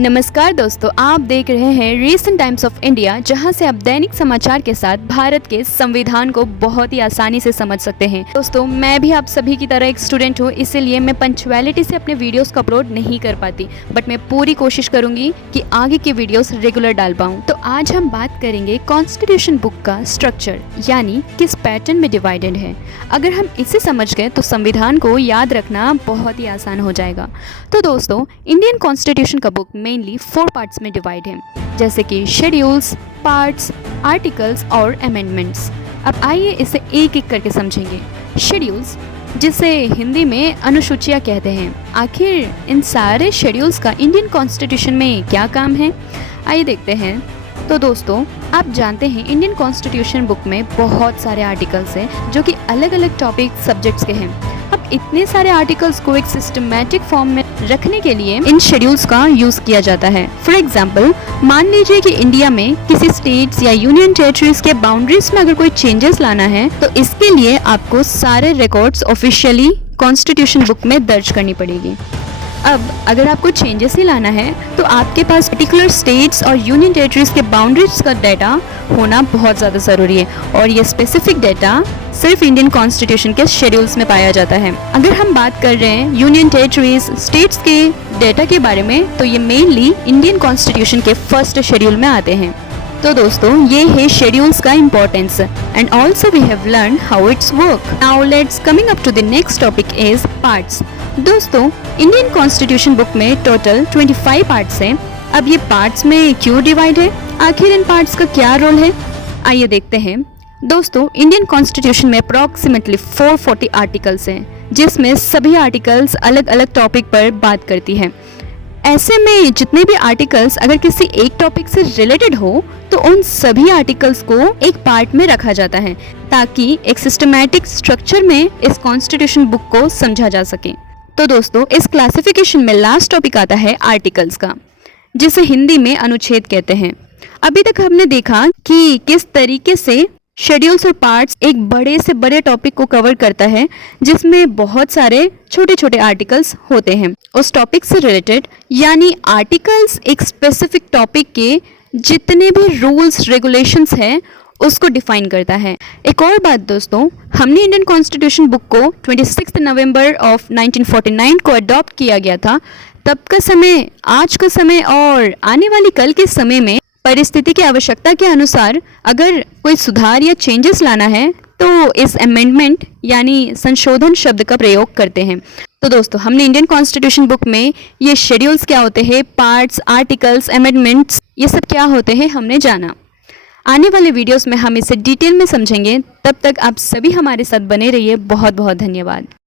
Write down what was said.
नमस्कार दोस्तों, आप देख रहे हैं रीसेंट टाइम्स ऑफ इंडिया, जहां से आप दैनिक समाचार के साथ भारत के संविधान को बहुत ही आसानी से समझ सकते हैं। दोस्तों, मैं भी आप सभी की तरह एक स्टूडेंट हूं, इसीलिए मैं पंक्चुअलिटी से अपने वीडियोस को अपलोड नहीं कर पाती, बट मैं पूरी कोशिश करूंगी कि आगे के वीडियोस रेगुलर डाल पाऊँ। तो आज हम बात करेंगे कॉन्स्टिट्यूशन बुक का स्ट्रक्चर, यानी किस पैटर्न में डिवाइडेड है। अगर हम इसे समझ गए तो संविधान को याद रखना बहुत ही आसान हो जाएगा। तो दोस्तों, इंडियन कॉन्स्टिट्यूशन का बुक मेनली 4 पार्ट्स में डिवाइड है, जैसे कि शेड्यूल्स, पार्ट्स, आर्टिकल्स और अमेंडमेंट्स। अब आइए इसे एक एक करके समझेंगे। शेड्यूल्स, जिसे हिंदी में अनुसूचियाँ कहते हैं, आखिर इन सारे शेड्यूल्स का इंडियन कॉन्स्टिट्यूशन में क्या काम है, आइए देखते हैं। तो दोस्तों, आप जानते हैं इंडियन कॉन्स्टिट्यूशन बुक में बहुत सारे आर्टिकल्स हैं जो कि अलग अलग टॉपिक सब्जेक्ट्स के हैं। अब इतने सारे आर्टिकल्स को एक सिस्टमैटिक फॉर्म में रखने के लिए इन शेड्यूल्स का यूज़ किया जाता है। फॉर एग्जांपल, मान लीजिए कि इंडिया में किसी स्टेट्स या यूनियन टेरिटरीज के बाउंड्रीज में अगर कोई चेंजेस लाना है, तो इसके लिए आपको सारे रिकॉर्ड्स ऑफिशियली कॉन्स्टिट्यूशन बुक में दर्ज करनी पड़ेगी। अब अगर आपको चेंजेस ही लाना है तो आपके पास पर्टिकुलर स्टेट्स और यूनियन टेरिटरीज के बाउंड्रीज का डाटा होना बहुत ज़्यादा ज़रूरी है, और ये स्पेसिफिक डाटा सिर्फ इंडियन कॉन्स्टिट्यूशन के शेड्यूल्स में पाया जाता है। अगर हम बात कर रहे हैं यूनियन टेरिटरीज, स्टेट्स के डाटा के बारे में, तो ये मेनली इंडियन कॉन्स्टिट्यूशन के फर्स्ट शेड्यूल में आते हैं। तो दोस्तों, ये है शेड्यूल्स का importance, and also we have learn how it's work. Now let's coming up to the next topic is parts. दोस्तों, इंडियन कॉन्स्टिट्यूशन बुक में टोटल 25 पार्ट्स हैं। अब ये पार्ट्स में क्यों डिवाइड है, आखिर इन पार्ट्स का क्या रोल है, आइए देखते हैं। दोस्तों, इंडियन कॉन्स्टिट्यूशन में अप्रॉक्सीमेटली 440 आर्टिकल्स हैं, जिसमें सभी आर्टिकल्स अलग अलग टॉपिक पर बात करती हैं। ऐसे में जितने भी आर्टिकल्स अगर किसी एक टॉपिक से रिलेटेड हो, तो उन सभी आर्टिकल्स को एक पार्ट में रखा जाता है, ताकि एक सिस्टमैटिक स्ट्रक्चर में इस कॉन्स्टिट्यूशन बुक को समझा जा सके। तो दोस्तों, इस क्लासिफिकेशन में लास्ट टॉपिक आता है आर्टिकल्स का, जिसे हिंदी में अनुच्छेद कहते हैं। अभी तक हमने देखा कि किस तरीके से शेड्यूल्स और पार्ट्स एक बड़े से बड़े टॉपिक को कवर करता है, जिसमें बहुत सारे छोटे छोटे आर्टिकल्स होते हैं उस टॉपिक से रिलेटेड, यानी आर्टिकल्स एक स्पेसिफिक टॉपिक के जितने भी रूल्स रेगुलेशंस हैं उसको डिफाइन करता है। एक और बात दोस्तों, हमने इंडियन कॉन्स्टिट्यूशन बुक को 26 नवंबर ऑफ 1949 को अडॉप्ट किया गया था। तब का समय, आज का समय और आने वाली कल के समय में परिस्थिति की आवश्यकता के अनुसार अगर कोई सुधार या चेंजेस लाना है, तो इस अमेंडमेंट यानी संशोधन शब्द का प्रयोग करते हैं। तो दोस्तों, हमने इंडियन कॉन्स्टिट्यूशन बुक में ये शेड्यूल्स क्या होते हैं, पार्ट्स, आर्टिकल्स, अमेंडमेंट्स, ये सब क्या होते हैं हमने जाना। आने वाले वीडियोस में हम इसे डिटेल में समझेंगे। तब तक आप सभी हमारे साथ बने रहिए। बहुत बहुत धन्यवाद।